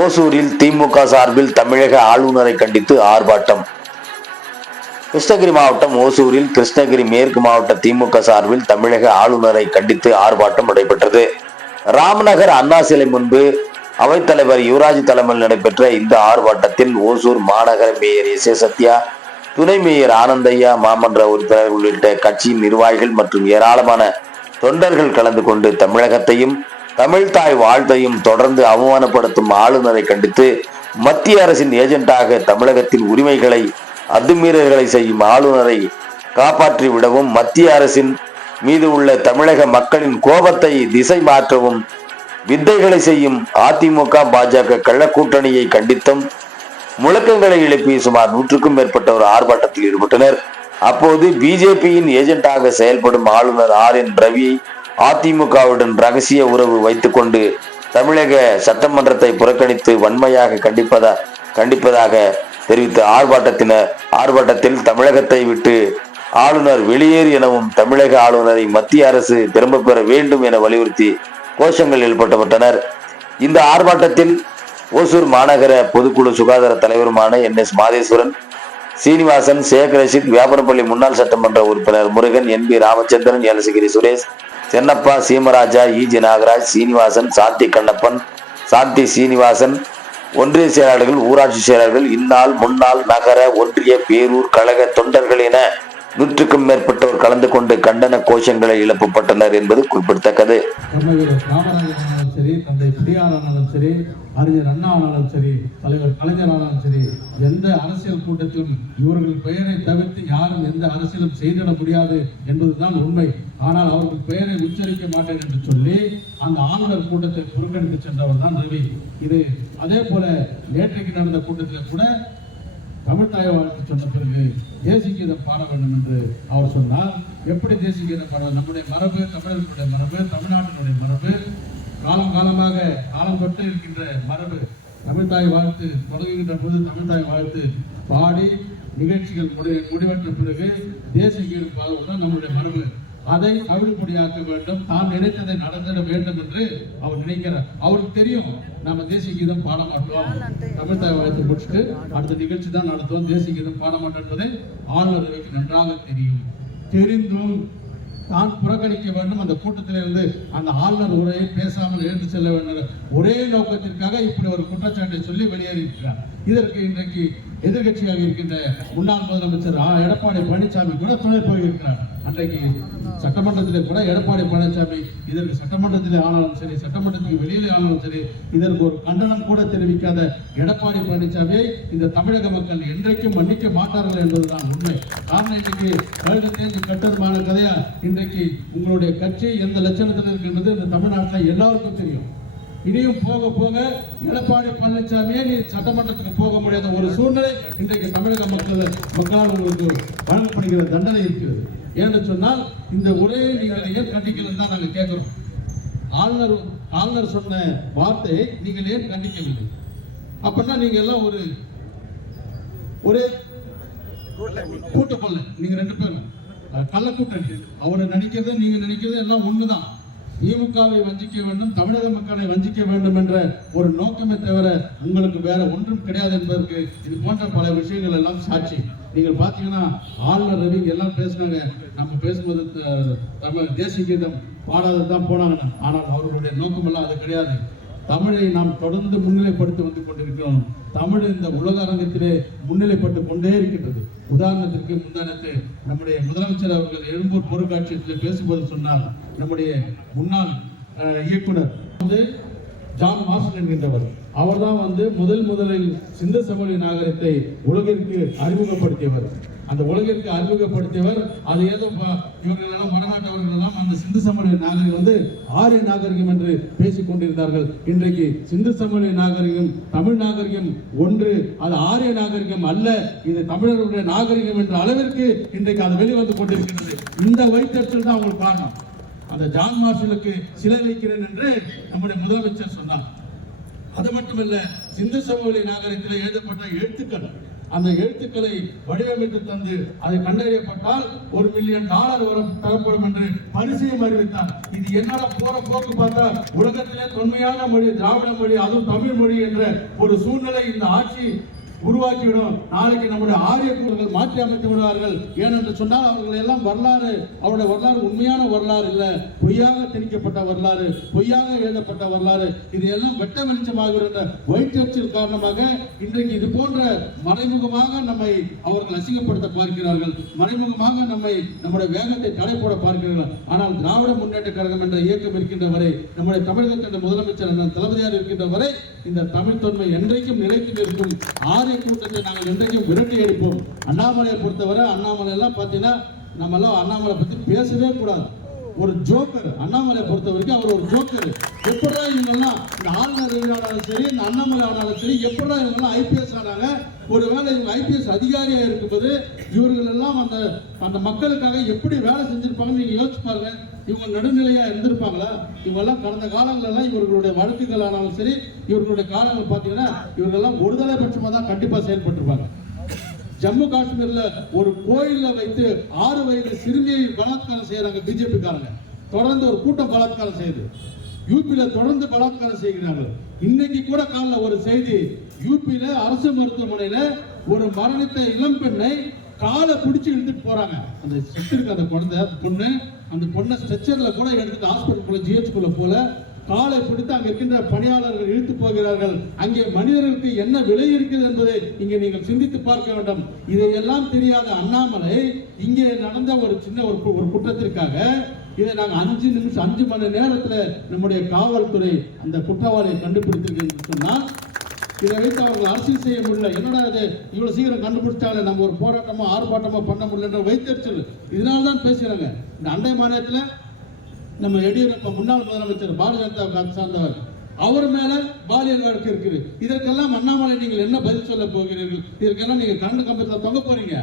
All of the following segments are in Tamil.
ஓசூரில் திமுக சார்பில் தமிழக ஆளுநரை கண்டித்து ஆர்ப்பாட்டம். கிருஷ்ணகிரி மாவட்டம் ஓசூரில் கிருஷ்ணகிரி மேற்கு மாவட்ட திமுக சார்பில் தமிழக ஆளுநரை கண்டித்து ஆர்ப்பாட்டம் நடைபெற்றது. ராம்நகர் அண்ணா சிலை முன்பு அவைத்தலைவர் யுவராஜ் தலைமையில் நடைபெற்ற இந்த ஆர்ப்பாட்டத்தில் ஓசூர் மாநகர மேயர் எஸ் ஏ சத்யா, துணை மேயர் ஆனந்தையா, மாமன்ற உறுப்பினர் உள்ளிட்ட கட்சியின் நிர்வாகிகள் மற்றும் ஏராளமான தொண்டர்கள் கலந்து கொண்டு தமிழகத்தையும் தமிழ்தாய் வாழ்த்தையும் தொடர்ந்து அவமானப்படுத்தும் ஆளுநரை கண்டித்து மத்திய அரசின் ஏஜென்டாக தமிழகத்தின் உரிமைகளை அத்துமீறல்களை செய்யும் ஆளுநரை காப்பாற்றி விடவும், மத்திய அரசின் மீது உள்ள தமிழக மக்களின் கோபத்தை திசை மாற்றவும் வித்தைகளை செய்யும் அதிமுக பாஜக கள்ள கூட்டணியை கண்டித்தும் முழக்கங்களை எழுப்பி சுமார் 100க்கும் மேற்பட்டோர் ஆர்ப்பாட்டத்தில் ஈடுபட்டனர். அப்போது பிஜேபியின் ஏஜென்டாக செயல்படும் ஆளுநர் RN ரவியை அதிமுகவுடன் ரகசிய உறவு வைத்துக் கொண்டு தமிழக சட்டமன்றத்தை புறக்கணித்து வன்மையாக கண்டிப்பதாக தெரிவித்த ஆர்ப்பாட்டத்தில் தமிழகத்தை விட்டு ஆளுநர் வெளியேறு எனவும் தமிழக ஆளுநரை மத்திய அரசு திரும்ப பெற வேண்டும் என வலியுறுத்தி கோஷங்கள் எழுப்பப்பட்டனர். இந்த ஆர்ப்பாட்டத்தில் ஓசூர் மாநகர பொதுக்குழு சுகாதார தலைவருமான NS மாதேஸ்வரன், சீனிவாசன், ஷேக் ரஷீத், வியாபாரப்பள்ளி முன்னாள் சட்டமன்ற உறுப்பினர் முருகன், NB ராமச்சந்திரன், எலசகிரி சுரேஷ், சென்னப்பா, சீமராஜா, EG நாகராஜ், சீனிவாசன், சாந்தி கண்ணப்பன், சாந்தி சீனிவாசன், ஒன்றிய செயலாளர்கள், ஊராட்சி செயலாளர்கள், இந்நாள் முன்னாள் நகர ஒன்றிய பேரூர் கழக தொண்டர்கள் என 100க்கும் மேற்பட்டோர் கலந்து கொண்டு கண்டன கோஷங்களை எழுப்பப்பட்டனர் என்பது குறிப்பிடத்தக்கது. சரி, தந்தை பெரியார் ஆனாலும் சரி, அறிஞர் அண்ணா ஆனாலும் சரி, தலைவர் கலைஞர் ஆனாலும் சரி, எந்த அரசியல் கூட்டத்திலும் இவர்கள் பெயரை தவிர்த்து யாரும் எந்த அரசியலும் செய்திட முடியாது என்பதுதான் உண்மை. ஆனால் அவர்கள் பெயரை உச்சரிக்க மாட்டேன் என்று சொல்லி அந்த ஆளுநர் கூட்டத்தை புறக்கணித்து சென்றவர் தான் ரவி. இது அதே போல நேற்றைக்கு நடந்த கூட்டத்தில் கூட தமிழ்தாய் வாழ்த்து சொன்ன பிறகு தேசிய கீதம் பாட வேண்டும் என்று அவர் சொன்னார். எப்படி தேசிய கீதம் பாட? நம்முடைய மரபு, தமிழர்களுடைய மரபு, தமிழ்நாட்டினுடைய மரபு, காலமாக காலம் தொட்டு இருக்கின்ற மரபு. தமிழ்தாய் வாழ்த்து தொடங்குகின்ற போது தமிழ்தாய் வாழ்த்து பாடி நிகழ்ச்சிகள் முடிவற்ற பிறகு தேசிய கீதம் பாடுவதுதான் நம்முடைய மரபு. அதை தவிடுபொடியாக்க வேண்டும், தான் நினைத்ததை நடந்திட வேண்டும் என்று அவர் நினைக்கிறார். அவருக்கு தெரியும் நம்ம தேசிய கீதம் பாட மாட்டோம், தமிழ்தாய் வாழ்த்து முடிச்சுட்டு அடுத்த நிகழ்ச்சி தான் நடத்துவோம், தேசிய கீதம் பாட மாட்டோம் என்பதை ஆளுநருக்கு நன்றாக தெரியும். தெரிந்தும் தான் புறக்கணிக்க வேண்டும், அந்த கூட்டத்திலிருந்து அந்த ஆளுநர் உரையை பேசாமல் எழுந்து செல்ல வேண்டும் ஒரே நோக்கத்திற்காக இப்படி ஒரு குற்றச்சாட்டை சொல்லி வெளியேறியிருக்கிறார். இதற்கு இன்றைக்கு எதிர்கட்சியாக இருக்கின்ற முன்னாள் முதலமைச்சர் எடப்பாடி பழனிசாமி கூட துணை போயிருக்கிறார். அன்றைக்கு சட்டமன்றத்திலே கூட எடப்பாடி பழனிசாமி இதற்கு சட்டமன்றத்திலே ஆனாலும் சரி, சட்டமன்றத்துக்கு வெளியிலே ஆனாலும் சரி, இதற்கு ஒரு கண்டனம் கூட தெரிவிக்காத எடப்பாடி பழனிசாமியை இந்த தமிழக மக்கள் என்றைக்கும் மன்னிக்க மாட்டார்கள் என்பதுதான் உண்மை. காரணம், இன்றைக்கு கழுகு தேஞ்சு கட்டருமான கதையா இன்றைக்கு உங்களுடைய கட்சி எந்த லட்சணத்தில் இருக்கின்றது இந்த தமிழ்நாட்டில் எல்லாருக்கும் தெரியும். இனியும் போக போக எடப்பாடி பழனிசாமியே நீ சட்டமன்றத்துக்கு போக முடியாத ஒரு சூழ்நிலை இன்றைக்கு தமிழக மக்களால் உங்களுக்கு வழங்கப்படுகிற தண்டனை இருக்கிறது. ஏன்னு சொன்னால் இந்த உரையை நீங்கள் ஏன் கண்டிக்கலன்னு தான் நாங்கள் கேட்கிறோம். ஆளுநர் சொன்ன வார்த்தையை நீங்கள் ஏன் கண்டிக்கவில்லை? அப்படின்னா நீங்க எல்லாம் ஒரே கூட்ட கொள்ள, நீங்க 2 பேரும் கள்ள கூட்டணி. அவரை நினைக்கிறது நீங்க நினைக்கிறது எல்லாம் ஒண்ணுதான். திமுகவை வஞ்சிக்க வேண்டும், தமிழக மக்களை வஞ்சிக்க வேண்டும் என்ற ஒரு நோக்கமே தவிர உங்களுக்கு வேற ஒன்றும் கிடையாது என்பதற்கு இது போன்ற பல விஷயங்கள் எல்லாம் சாட்சி. நீங்கள் பார்த்தீங்கன்னா ஆளுநர் ரவி எல்லாம் பேசினாங்க, நம்ம பேசும்போது தமிழ் தேசிய கீதம் பாடாதான் போனாங்க. ஆனால் அவர்களுடைய நோக்கம் எல்லாம் அது கிடையாது. தமிழை நாம் தொடர்ந்து முன்னிலைப்படுத்தி வந்து கொண்டிருக்கிறோம். தமிழ் இந்த உலக அரங்கத்திலே முன்னிலைப்பட்டு கொண்டே இருக்கின்றது. உதாரணத்திற்கு முந்தானத்து நம்முடைய முதலமைச்சர் அவர்கள் எழும்பூர் பொருட்காட்சியத்தில் பேசும்போது சொன்னார், நம்முடைய முன்னாள் இயக்குனர் ஜான் மார்ஷல் என்கின்றவர், அவர்தான் முதலில் சிந்து சமவெளி நாகரிகத்தை உலகிற்கு அறிமுகப்படுத்தியவர். அந்த உலகிற்கு அறிமுகப்படுத்தியவர். அது ஏதோ இவர்கள் எல்லாம் வடநாட்டவர்கள் எல்லாம் அந்த சிந்து சமவெளி நாகரிகம் ஆரிய நாகரிகம் என்று பேசிக் கொண்டிருந்தார்கள். இன்றைக்கு சிந்து சமவெளி நாகரிகம் தமிழ் நாகரிகம் ஒன்று, அது ஆரிய நாகரிகம் அல்ல, இது தமிழர்களுடைய நாகரிகம் என்ற அளவிற்கு இன்றைக்கு அது வெளிவந்து கொண்டிருக்கிறது. இந்த வைத்தறிச்சல் தான் அவங்களுக்கு காரணம். அந்த ஜான் மார்ஷலுக்கு சிலை வைக்கிறேன் என்று நம்முடைய முதலமைச்சர் சொன்னார். அது மட்டுமல்ல, சிந்து சமவெளி நாகரிகத்தில் எழுதப்பட்ட எழுத்துக்கள், அந்த எழுத்துக்களை வடிவமைத்து தந்து அதை கண்டறியப்பட்டால் $1 மில்லியன் தரப்படும் என்று பரிசையும் அறிவித்தார். இது என்னடா போற போக்கு பார்த்தா உலகத்திலே தொன்மையான மொழி திராவிட மொழி, அதுவும் தமிழ் மொழி என்ற ஒரு சூழ்நிலை இந்த ஆட்சி உருவாக்கிவிடும். நாளைக்கு நம்முடைய ஆரிய கூறுகள் மாற்றி அமைத்து விடுவார்கள். ஏனென்று சொன்னால் அவர்கள் எல்லாம் வரலாறு, அவருடைய வரலாறு உண்மையான வரலாறு இல்லை, பொய்யாக திணிக்கப்பட்ட வரலாறு, பொய்யாக எழுதப்பட்ட வரலாறு. இது எல்லாம் வெட்ட வெளிச்சமாகிற வயிற்றுச்சல் காரணமாக இன்றைக்கு இது போன்ற மறைமுகமாக நம்மை அவர்கள் அசிங்கப்படுத்த பார்க்கிறார்கள், மறைமுகமாக நம்முடைய வேகத்தை தடை போட பார்க்கிறார்கள். ஆனால் திராவிட முன்னேற்ற கழகம் என்ற இயக்கம் இருக்கின்ற வரை, நம்முடைய தமிழகத்தின் முதலமைச்சர் தளபதியார் இருக்கின்ற வரை இந்த தமிழ் தொன்மை என்றைக்கும் நிலைத்து நிற்கும். ஆரிய கூட்டத்தை நாங்கள் என்றைக்கும் விரட்டி எடுப்போம். அண்ணாமலையை பொறுத்தவரை, அண்ணாமலை எல்லாம் பார்த்தீங்கன்னா நம்ம எல்லாம் அண்ணாமலை பத்தி பேசவே கூடாது. ஒரு ஜோக்கர். அண்ணாமலையை பொறுத்த வரைக்கும் அவர் ஒரு ஜோக்கர். எப்படா இவங்கெல்லாம் இந்த ஆளுநர் ஆனாலும் சரி, இந்த அண்ணாமலை ஆனாலும் சரி, எப்படா இவங்கெல்லாம் ஐபிஎஸ் ஆனாங்க? ஒருவேளை இவங்க ஐபிஎஸ் அதிகாரியா இருக்கும்போது இவர்கள் எல்லாம் அந்த மக்களுக்காக எப்படி வேலை செஞ்சிருப்பாங்கன்னு நீங்க யோசிச்சு பாருங்க. இவங்க நடுநிலையா இருந்திருப்பாங்களா? இவங்க எல்லாம் கடந்த காலங்களெல்லாம் இவர்களுடைய வழக்குகள் ஆனாலும் சரி, இவர்களுடைய காலங்கள் பார்த்தீங்கன்னா இவர்களெல்லாம் ஒருதலை பட்சமா தான் கண்டிப்பா செயல்பட்டிருப்பாங்க. ஜம்மு காஷ்மீர்ல ஒரு கோயில்ல வைத்து 6 வயது சிறுமியை பலாத்காரம் செய்யறாங்க பிஜேபி காரங்க. தொடர்ந்து ஒரு கூட்டம் பலாத்காரம் செய்யுது. யூபியில தொடர்ந்து பலாத்காரம் செய்கிறார்கள். இன்னைக்கு கூட காலைல ஒரு செய்தி, யூபியில அரசு மருத்துவமனையில ஒரு மரணித்த இளம் பெண்ணை காலை பிடிச்சு இழுத்துட்டு போறாங்க. அந்த செத்துருக்கு அந்த பொண்ணு, அந்த பொண்ணை ஸ்ட்ரெச்சர்ல கூட எடுத்துட்டு ஹாஸ்பிட்டல் ஜிஹெச்குள்ள போல காலை பிடித்து அங்க இருக்கின்ற பணியாளர்கள் இழுத்து போகிறார்கள். அங்கே மனிதர்களுக்கு என்ன விலை இருக்குது என்பதை இங்கே நீங்கள் சிந்தித்து பார்க்க வேண்டும். இதையெல்லாம் தெரியாத அண்ணாமலை இங்கே நடந்த ஒரு சின்ன ஒரு குற்றத்திற்காக இதை நாங்கள் 5 மணி நேரத்தில் நம்முடைய காவல்துறை அந்த குற்றவாளியை கண்டுபிடித்திருக்கு என்று சொன்னால், இதை வைத்து அவர்கள் அரசியல் செய்ய முடியல. என்னடா இது இவ்வளவு சீக்கிரம் கண்டுபிடிச்சாலே நம்ம ஒரு போராட்டமோ ஆர்ப்பாட்டமோ பண்ண முடியல வைத்தறிச்சல். இதனால்தான் பேசுறாங்க. இந்த அண்டை மாநிலத்தில் நம்ம எடியூரப்பா முன்னாள் முதலமைச்சர் பாரதிய ஜனதா சார்ந்தவர், அவர் மேல பாலியல் வழக்கு இருக்குது. இதற்கெல்லாம் அண்ணாமலை நீங்கள் என்ன பதில் சொல்ல போகிறீர்கள்? இதற்கெல்லாம் நீங்க கரண்ட் கம்பத்தில் தொங்க போறீங்க.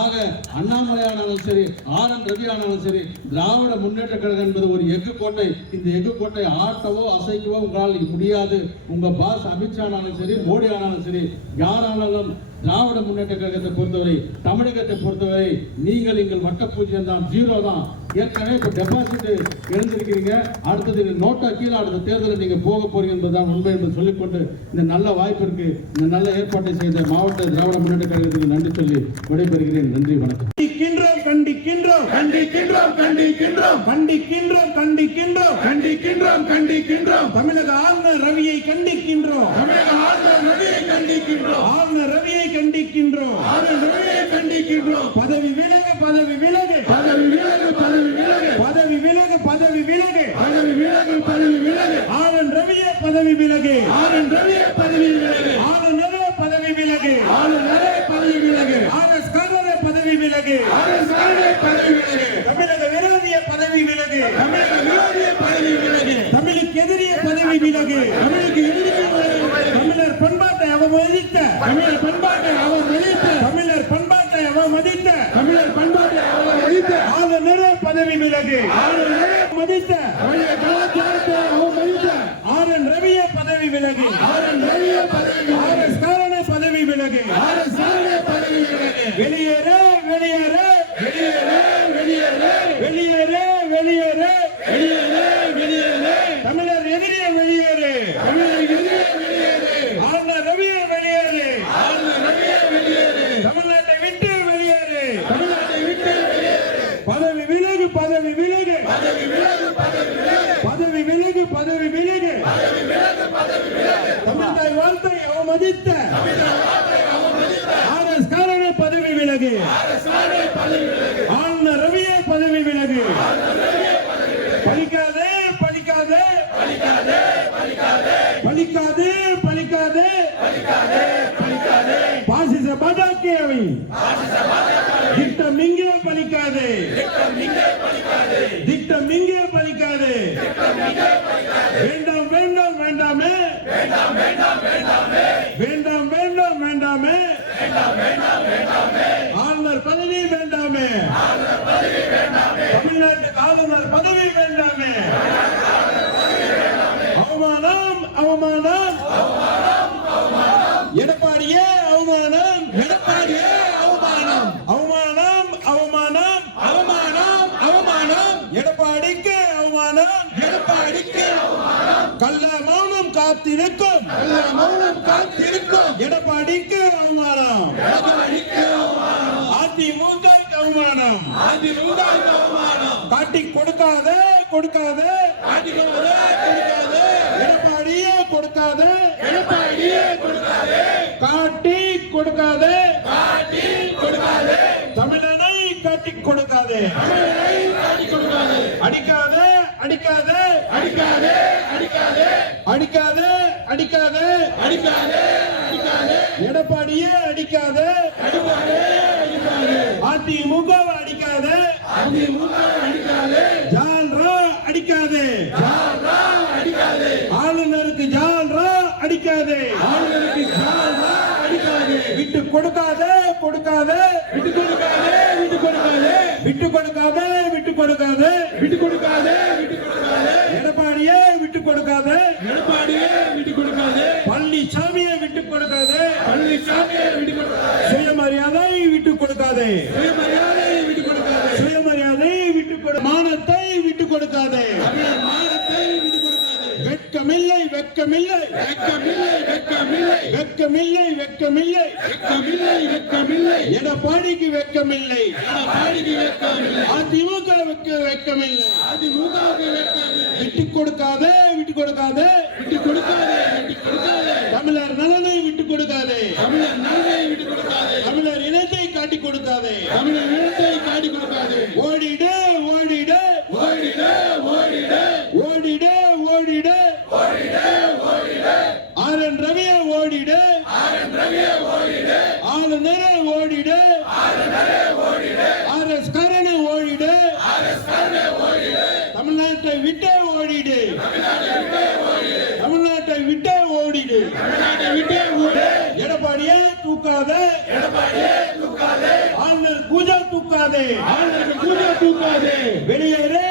ஆக அண்ணாமலை ஆனாலும் சரி, RN ரவி ஆனாலும் சரி, திராவிட முன்னேற்ற கழகம் என்பது ஒரு எஃகு கோட்டை. இந்த எஃகு கோட்டை ஆட்டவோ அசைக்கவோ உங்களால் முடியாது. உங்க பாஸ் அமித்ஷா ஆனாலும் சரி, மோடி ஆனாலும் சரி, யாரானாலும் திராவிட முன்னேற்ற கழகத்தை பொறுத்தவரை, தமிழகத்தை பொறுத்தவரை நீங்கள் எங்கள் வட்ட பூஜ்யம் தான், 0 தான். ஏற்கனவே இப்ப டெபாசிட் இழந்திருக்கிறீங்க. அடுத்தது நோட்டா கீழே அடுத்த தேர்தலில் நீங்க போக போறீங்க என்பதுதான் உண்மை என்று சொல்லிக்கொண்டு இந்த நல்ல வாய்ப்பிற்கு, இந்த நல்ல ஏற்பாட்டை செய்த மாவட்ட திராவிட முன்னேற்ற கழகத்துக்கு நன்றி சொல்லி விடைபெறுகிறேன். நன்றி, வணக்கம். கண்டிக்கின்றோம் கண்டிக்கின்றோம் கண்டிக்கின்றோம் கண்டிக்கின்றோம் கண்டிக்கின்றோம் கண்டிக்கின்றோம் கண்டிக்கின்றோம் தமிழக ஆளுநர் ரவியை கண்டிக்கின்றோம். தமிழக ஆளுநர் ரவியை கண்டிக்கின்றோம். ஆளுநர் ரவியை கண்டிக்கின்றோம். ஆளுநர் ரவியை கண்டிக்கின்றோம். பதவி விலகு, பதவி விலகு, பதவி விலகு, பதவி விலகு, பதவி விலகு, பதவி விலகு, பதவி விலகு, பதவி விலகு. ஆளுநர் ரவியை பதவி விலகு. ஆளுநர் ரவியை பதவி விலகு. ஆளுநரே பதவி விலகு. ஆளுநரே பதவி விலகு. RS காரரே பதவி விலகு. RS காரரே பதவி விலகு. தமிழக விரோதிய பதவி விலகு. தமிழக விரோதிய பதவி விலகு. தமிழுக்கு எதிரிய பதவி விலகு. தமிழுக்கு எதிரிய தமிழர் பண்பாட்டை அவமதித்த, தமிழர் பண்பாட்டை அவமதித்த, தமிழர் பண்பாட்டை அவமதித்த, தமிழர் பண்பாட்டை அவமதித்த ஆளுநரே பதவி விலகு. ஆளுநரே மதித்த தமிழர் கலாச்சாரத்தை அவமதித்த RN ரவியே பதவி விலகு. RN ரவியே பதவி விலகு. RS காரனே பதவி விலகு. RS காரனே பதவி விலகு. வெளியேறு, வெளியேறு, வெளியேறு, வெளியேறு, வெளியேறு, வெளியேறு, வெளியேறு, வெளியேறு. தமிழர் எதிரிய வெளியேறு. தமிழர் எதிரிய வெளியேறு. ஆளுநர் ரவியே வெளியேறு. ஆளுநர் ரவியே வெளியேறு. தமிழ்நாட்டை விட்டு வெளியேறு. தமிழ்நாட்டை விட்டு வெளியேறு. பதவி விலகு, பதவி விலகு, பதவி விலகு, பதவி விலகு, பதவி விலகு, பதவி விலகு, பதவி விலகு, பதவி விலகு. தமிழ்தாய் வாழ்த்தை அவமதித்த, தமிழ்தாய் வாழ்த்தை அவமதித்த RS காரனே பதவி விலகு. RS காரனே பதவி விலகு. ஆளுநர் ரவியே பதவி விலகு. ஆளுநர் ரவியே பதவி விலகு. பலிக்காதே, பலிக்காதே, பலிக்காதே, பலிக்காதே, பலிக்காதே, பலிக்காதே, பலிக்காதே, பலிக்காதே. பாசிச பாஜகவை, பாசிச பாஜகவை திட்டம் இங்கே பலிக்காதே. திட்டம் இங்கே பலிக்காதே. திட்டம் இங்கே பலிக்காதே. திட்டம் இங்கே பலிக்காதே. வேண்டாம், வேண்டாம், வேண்டாமே. வேண்டாம், வேண்டாம், வேண்டாமே. வேண்டாம், வேண்டாம், வேண்டாமே. வேண்டாம், வேண்டாம், வேண்டாமே. ஆளுநர் பதவி வேண்டாமே. ஆளுநர் பதவி வேண்டாமே. தமிழ்நாட்டுக்கு ஆளுநர் பதவி வேண்டாமே. அவமானம், அவமானம், அவமானம், அவமானம். எடப்பாடியே அவமானம். எடப்பாடி காத்திருக்கும் எடப்பாடிக்கு அவமானம், அதிமுக அவமானம், காட்டி கொடுக்காதே எடப்பாடியே கொடுக்காதே காட்டி கொடுக்காதே தமிழனை காட்டி கொடுக்காதே அடிக்காதே எடப்பாடியே அடிக்காதே அதிமுக அடிக்காதே ஜால்ரா அடிக்காதே ஆளுநருக்கு ஜால்ரா அடிக்காதே விட்டு கொடுக்காதே எடப்பாடியே விட்டு கொடுக்காதே பழனிசாமியை விட்டு கொடுக்காதே சுயமரியாதை விட்டு கொடுக்காதே மானத்தை விட்டு கொடுக்காதே வெட்கமில்லை எடப்பாடிக்கு வெட்கமில்லை அதிமுகவுக்கு வெட்கமில்லை விட்டு கொடுக்காதே தமிழர் நலனை விட்டு கொடுக்காதே தமிழர் இனத்தை காட்டி கொடுக்காதே ஓடிடு ஆர்.என். ரவியை ஓடிடு ஆளுநரை ஓடிடு ஆர்.எஸ். காரனை ஓடிடு தமிழ்நாட்டை விட்டே ஓடிடு எடப்பாடியே தூக்காதே ஆளுநர் கூஜா தூக்காதே வெளியேறு